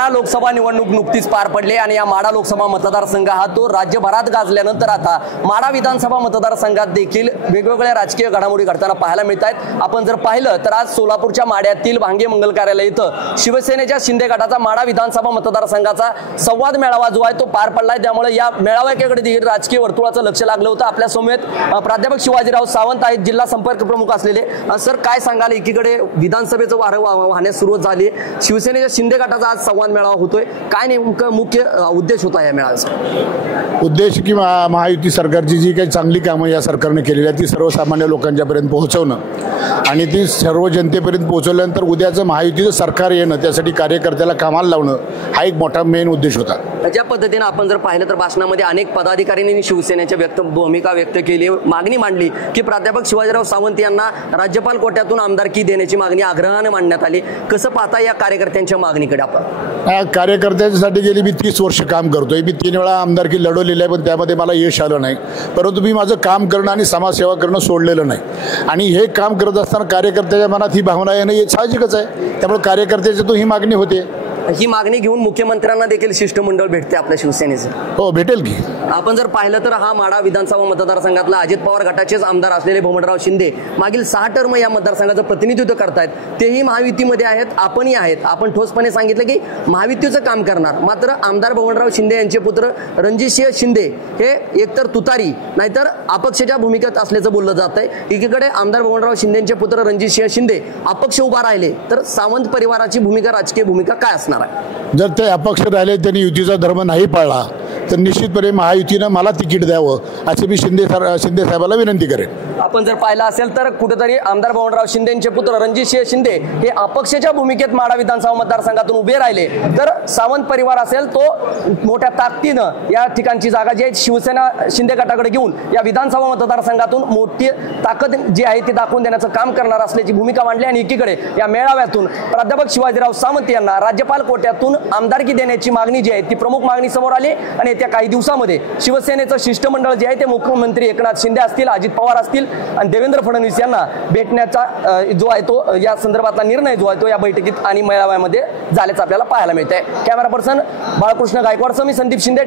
लोकसभा निवडणूक नुकतीच पार पडली आणि या माढा लोकसभा मतदारसंघ हा तो राज्यभरात गाजल्यानंतर आता माढा विधानसभा मतदारसंघात देखील वेगवेगळ्या राजकीय घडामोडी घडताना पाहायला मिळत आहेत। आपण जर पाहिलं तर आज सोलापूरच्या माढ्यातील भांगे मंगल कार्यालय इथं शिवसेनेच्या शिंदे गटाचा माढा विधानसभा मतदारसंघाचा संवाद मेळावा जो आहे तो पार पडलाय। त्यामुळे या मेळाव्याकडे देखील राजकीय वर्तुळाचं लक्ष लागलं होतं। आपल्या समेत प्राध्यापक शिवाजीराव सावंत आहेत, जिल्हा संपर्क प्रमुख असलेले। सर, काय सांगाल? एकीकडे विधानसभेचं वारं वाहण्यास सुरुवात झाली, शिवसेनेच्या शिंदे गटाचा आज संवाद मेळावा होतोय, काय नेमकं मुख्य उद्देश होता या मेळाव्याचा? उद्देश की महायुती सरकारची जी काही चांगली कामं या सरकारने केलेली आहेत ती सर्वसामान्य लोकांच्यापर्यंत पोहोचवणं आणि ती सर्व जनतेपर्यंत पोहोचवल्यानंतर उद्याचं महायुतीचं सरकार येणं, त्यासाठी कार्यकर्त्याला कामाला लावणं हा एक मोठा मेन उद्देश होता। ज्या पद्धतीने आपण जर पाहिलं तर भाषणामध्ये अनेक पदाधिकाऱ्यांनी शिवसेनेच्या भूमिका व्यक्त केली, मागणी मांडली की प्राध्यापक शिवाजीराव सावंत यांना राज्यपाल कोट्यातून आमदारकी देण्याची मागणी आग्रहाने मांडण्यात आली। कसं पाहता या कार्यकर्त्यांच्या मागणीकडे आपण? कार्यकर्त्यांसाठी गेली मी 30 वर्ष काम करतोय। मी 3 वेळा आमदारकी लढवलेली आहे, पण त्यामध्ये मला यश आलं नाही। परंतु मी माझं काम करणं आणि समाजसेवा करणं सोडलेलं नाही आणि हे काम करत असताना कार्यकर्त्याच्या मनात ही भावना येणं हे साहजिकच आहे। त्यामुळे कार्यकर्त्याची ही मागणी होते। ही मागणी घेऊन मुख्यमंत्र्यांना देखील शिष्टमंडळ भेटते आपल्या शिवसेनेचं? हो, भेटेल की। आपण जर पाहिलं तर हा माढा विधानसभा मतदारसंघातला अजित पवार गटाचेच आमदार असलेले भोमडराव शिंदे मागील 6 टर्म या मतदारसंघाचं प्रतिनिधित्व करतायत। तेही महायुतीमध्ये आहेत, आपणही आहेत। आपण ठोसपणे सांगितलं की महायुतीचं काम करणार। मात्र आमदार भोमडराव शिंदे यांचे पुत्र रणजितसिंह शिंदे हे एकतर तुतारी नाहीतर अपक्षाच्या भूमिकेत असल्याचं बोललं जात आहे। एकीकडे आमदार भोमडराव शिंदेचे पुत्र रणजितसिंह शिंदे अपक्ष उभा राहिले तर सावंत परिवाराची भूमिका, राजकीय भूमिका काय असणार? जर ते अपक्ष राहिले, त्यांनी युतीचा धर्म नाही पाळला तर निश्चितपणे महायुतीनं मला तिकीट द्यावं अशी मी शिंदे साहेबाला विनंती करेन। आपण जर पाहिलं असेल तर कुठेतरी आमदार भवनराव शिंदेचे पुत्र रणजितसिंह शिंदे हे अपक्षाच्या भूमिकेत माढा विधानसभा मतदारसंघातून उभे राहिले तर सावंत परिवार असेल तो मोठ्या ताकदीनं या ठिकाणची जागा जी आहे शिवसेना शिंदे गटाकडे घेऊन या विधानसभा मतदारसंघातून मोठी ताकद जी आहे ती दाखवून देण्याचं काम करणार असल्याची भूमिका मांडली। आणि एकीकडे या मेळाव्यातून प्राध्यापक शिवाजीराव सावंत यांना राज्यपाल कोट्यातून आमदारकी देण्याची मागणी जी आहे ती प्रमुख मागणी समोर आली आणि येत्या काही दिवसामध्ये शिवसेनेचं शिष्टमंडळ जे आहे ते मुख्यमंत्री एकनाथ शिंदे असतील, अजित पवार असतील आणि देवेंद्र फडणवीस यांना भेटण्याचा जो आहे तो या संदर्भातला निर्णय जो आहे तो या बैठकीत आणि मेळाव्यामध्ये झाल्याचं आपल्याला पाहायला मिळतंय। कॅमेरा पर्सन बाळकृष्ण गायकवाड, मी संदीप शिंदे।